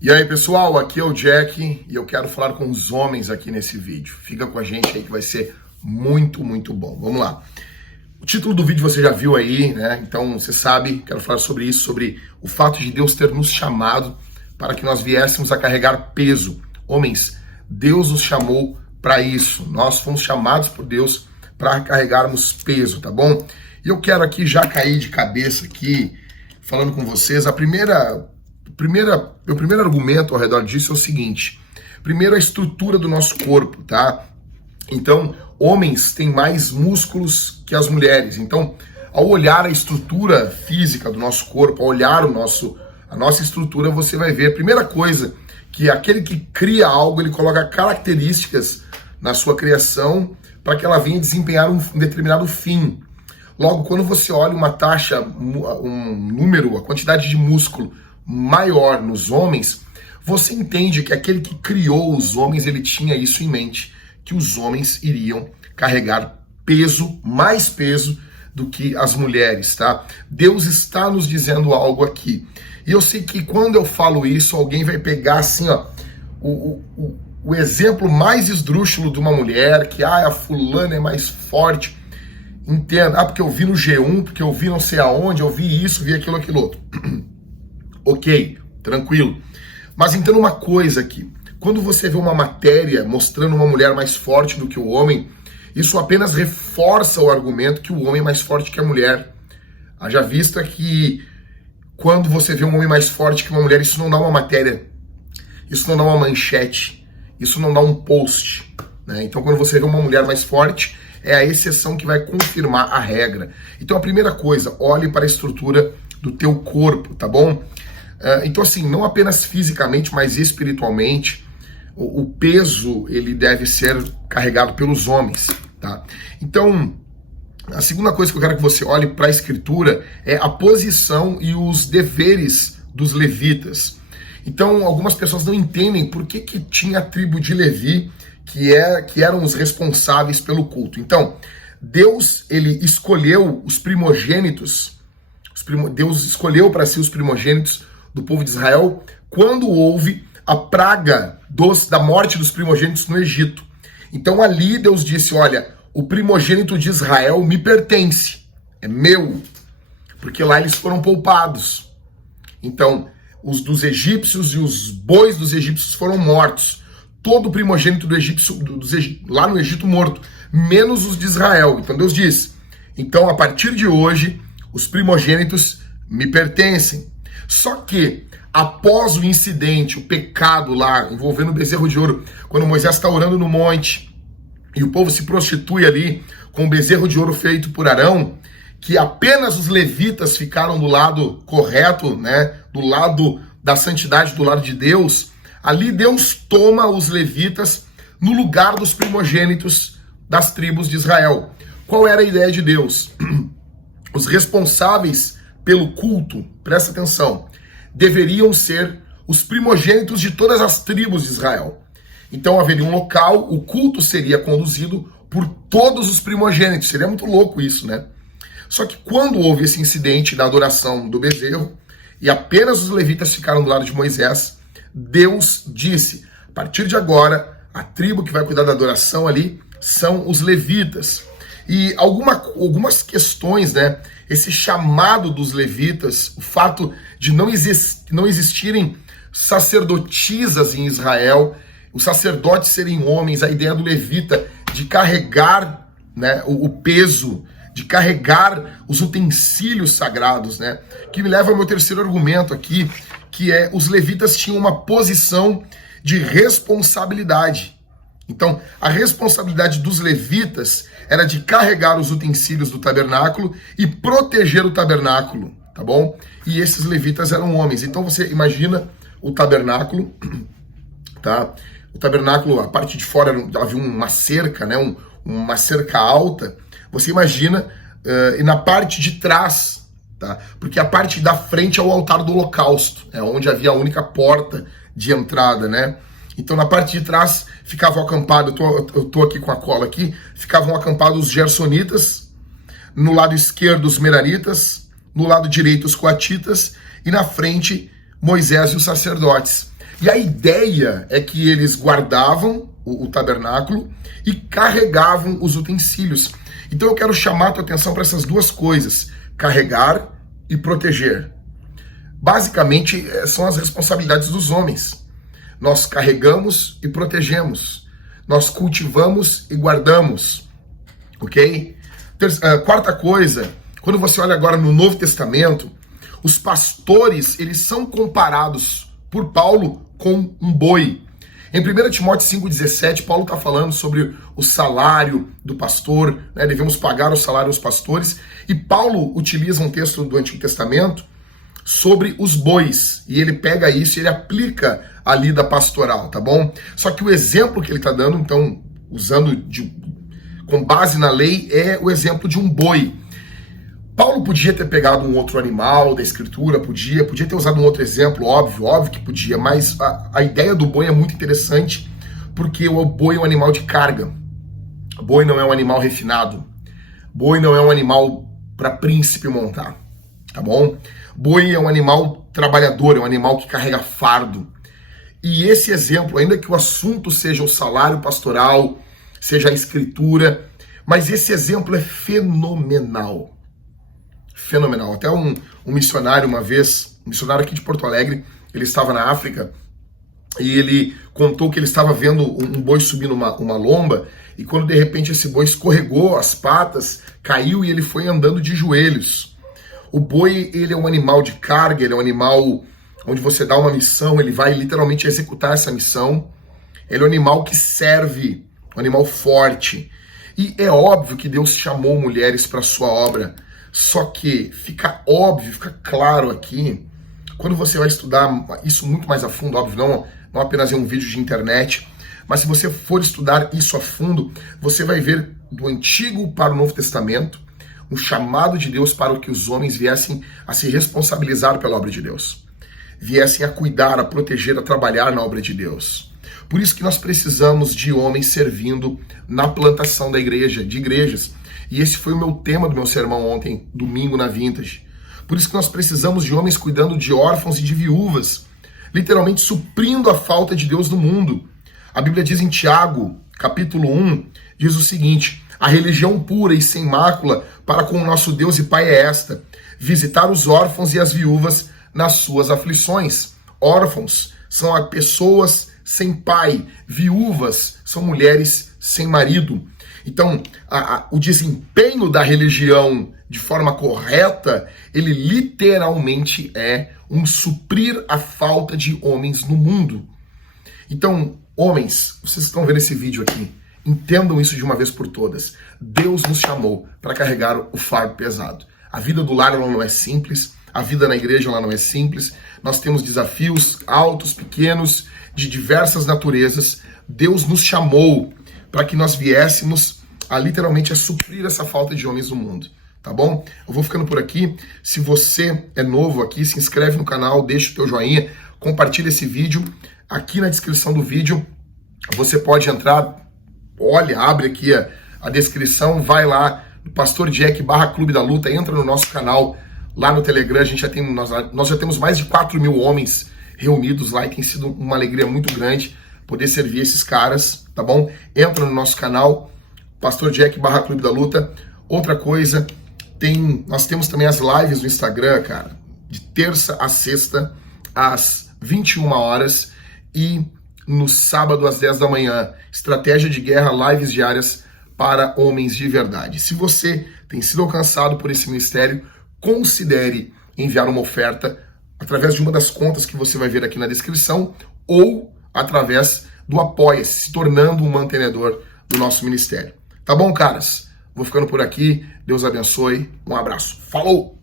E aí pessoal, aqui é o Jack e eu quero falar com os homens aqui nesse vídeo. Fica com a gente aí que vai ser muito bom. Vamos lá. O título do vídeo você já viu aí, né? Então você sabe, quero falar sobre isso, sobre o fato de Deus ter nos chamado para que nós viéssemos a carregar peso. Homens, Deus nos chamou para isso. Nós fomos chamados por Deus para carregarmos peso, tá bom? E eu quero aqui já cair de cabeça aqui, falando com vocês, meu primeiro argumento ao redor disso é o seguinte. Primeiro, a estrutura do nosso corpo, tá? Então, homens têm mais músculos que as mulheres. Então, ao olhar a estrutura física do nosso corpo, ao olhar a nossa estrutura, você vai ver, a primeira coisa, que aquele que cria algo, ele coloca características na sua criação para que ela venha desempenhar um determinado fim. Logo, quando você olha uma taxa, um número, a quantidade de músculo maior nos homens, você entende que aquele que criou os homens, ele tinha isso em mente, que os homens iriam carregar peso, mais peso do que as mulheres, tá? Deus está nos dizendo algo aqui. E eu sei que quando eu falo isso, alguém vai pegar assim, ó, o exemplo mais esdrúxulo de uma mulher, que a fulana é mais forte. Entenda, porque eu vi no G1, porque eu vi não sei aonde, eu vi isso, vi aquilo outro. Ok, tranquilo. Mas entenda uma coisa aqui. Quando você vê uma matéria mostrando uma mulher mais forte do que o homem, isso apenas reforça o argumento que o homem é mais forte que a mulher. Haja vista que quando você vê um homem mais forte que uma mulher, isso não dá uma matéria, isso não dá uma manchete, isso não dá um post, né? Então quando você vê uma mulher mais forte, é a exceção que vai confirmar a regra. Então a primeira coisa, olhe para a estrutura do teu corpo, tá bom? Então assim, não apenas fisicamente, mas espiritualmente, o peso ele deve ser carregado pelos homens, tá? Então, a segunda coisa que eu quero que você olhe para a escritura é a posição e os deveres dos levitas. Então, algumas pessoas não entendem por que tinha a tribo de Levi, que eram os responsáveis pelo culto. Então, Deus ele escolheu os primogênitos, Deus escolheu para si os primogênitos do povo de Israel quando houve a praga da morte dos primogênitos no Egito. Então ali Deus disse, olha, o primogênito de Israel me pertence, é meu, porque lá eles foram poupados. Então, os dos egípcios e os bois dos egípcios foram mortos. Todo o primogênito do egípcio, lá no Egito morto, menos os de Israel. Então Deus diz, então a partir de hoje, os primogênitos me pertencem. Só que, após o incidente, o pecado lá, envolvendo o bezerro de ouro, quando Moisés está orando no monte, e o povo se prostitui ali com o bezerro de ouro feito por Arão, que apenas os levitas ficaram do lado correto, né, do lado da santidade, do lado de Deus, ali Deus toma os levitas no lugar dos primogênitos das tribos de Israel. Qual era a ideia de Deus? Os responsáveis pelo culto, presta atenção, deveriam ser os primogênitos de todas as tribos de Israel. Então haveria um local, o culto seria conduzido por todos os primogênitos. Seria muito louco isso, né? Só que quando houve esse incidente da adoração do bezerro, e apenas os levitas ficaram do lado de Moisés, Deus disse, a partir de agora, a tribo que vai cuidar da adoração ali são os levitas. E algumas questões, né? Esse chamado dos levitas, o fato de não existirem sacerdotisas em Israel, os sacerdotes serem homens, a ideia do levita de carregar, né, o peso, de carregar os utensílios sagrados, né? Que me leva ao meu terceiro argumento aqui, que é os levitas tinham uma posição de responsabilidade. Então, a responsabilidade dos levitas era de carregar os utensílios do tabernáculo e proteger o tabernáculo, tá bom? E esses levitas eram homens. Então, você imagina o tabernáculo, tá? O tabernáculo, a parte de fora havia uma cerca, né? Uma cerca alta. Você imagina, e na parte de trás, tá? Porque a parte da frente é o altar do holocausto, é onde havia a única porta de entrada, né? Então na parte de trás ficavam acampados, eu tô aqui com a cola aqui, ficavam acampados os gersonitas, no lado esquerdo os meraritas, no lado direito os coatitas, e na frente Moisés e os sacerdotes. E a ideia é que eles guardavam o tabernáculo e carregavam os utensílios. Então eu quero chamar a tua atenção para essas duas coisas: carregar e proteger. Basicamente, são as responsabilidades dos homens. Nós carregamos e protegemos. Nós cultivamos e guardamos. Ok? Quarta coisa, quando você olha agora no Novo Testamento, os pastores, eles são comparados por Paulo com um boi. Em 1 Timóteo 5,17, Paulo está falando sobre o salário do pastor, né? Devemos pagar o salário aos pastores, e Paulo utiliza um texto do Antigo Testamento sobre os bois, e ele pega isso e ele aplica a lida pastoral, tá bom? Só que o exemplo que ele está dando, então, com base na lei, é o exemplo de um boi. Paulo podia ter pegado um outro animal da escritura, podia ter usado um outro exemplo, óbvio que podia, mas a ideia do boi é muito interessante, porque o boi é um animal de carga. Boi não é um animal refinado. Boi não é um animal para príncipe montar, tá bom? Boi é um animal trabalhador, é um animal que carrega fardo. E esse exemplo, ainda que o assunto seja o salário pastoral, seja a escritura, mas esse exemplo é fenomenal. Fenomenal. Até um missionário uma vez, um missionário aqui de Porto Alegre, ele estava na África e ele contou que ele estava vendo um boi subir uma lomba, e quando de repente esse boi escorregou as patas, caiu e ele foi andando de joelhos. O boi, ele é um animal de carga, ele é um animal onde você dá uma missão, ele vai literalmente executar essa missão. Ele é um animal que serve, um animal forte. E é óbvio que Deus chamou mulheres para sua obra. Só que fica óbvio, fica claro aqui, quando você vai estudar isso muito mais a fundo, óbvio, não apenas em um vídeo de internet, mas se você for estudar isso a fundo, você vai ver do Antigo para o Novo Testamento um chamado de Deus para que os homens viessem a se responsabilizar pela obra de Deus, viessem a cuidar, a proteger, a trabalhar na obra de Deus. Por isso que nós precisamos de homens servindo na plantação da igreja, de igrejas. E esse foi o meu tema do meu sermão ontem, domingo na Vintage. Por isso que nós precisamos de homens cuidando de órfãos e de viúvas, literalmente suprindo a falta de Deus no mundo. A Bíblia diz em Tiago, capítulo 1, diz o seguinte: a religião pura e sem mácula para com o nosso Deus e Pai é esta: visitar os órfãos e as viúvas nas suas aflições. Órfãos são pessoas sem pai, viúvas são mulheres sem marido. Então, o desempenho da religião de forma correta, ele literalmente é um suprir a falta de homens no mundo. Então, homens, vocês que estão vendo esse vídeo aqui, entendam isso de uma vez por todas. Deus nos chamou para carregar o fardo pesado. A vida do lar ela não é simples, a vida na igreja ela não é simples. Nós temos desafios altos, pequenos, de diversas naturezas. Deus nos chamou para que nós viéssemos literalmente a suprir essa falta de homens no mundo, tá bom? Eu vou ficando por aqui. Se você é novo aqui, se inscreve no canal, deixa o teu joinha, compartilha esse vídeo. Aqui na descrição do vídeo, você pode entrar, olha, abre aqui a descrição, vai lá, Pastor Jack /Clube da Luta, entra no nosso canal, lá no Telegram. Nós já temos mais de 4.000 homens reunidos lá e tem sido uma alegria muito grande poder servir esses caras, tá bom? Entra no nosso canal, Pastor Jack /Clube da Luta. Outra coisa, nós temos também as lives no Instagram, cara, de terça a sexta, às 21 horas, e no sábado às 10 da manhã, Estratégia de Guerra, lives diárias para homens de verdade. Se você tem sido alcançado por esse ministério, considere enviar uma oferta através de uma das contas que você vai ver aqui na descrição, ou através do Apoia-se, se tornando um mantenedor do nosso ministério. Tá bom, caras? Vou ficando por aqui. Deus abençoe. Um abraço. Falou!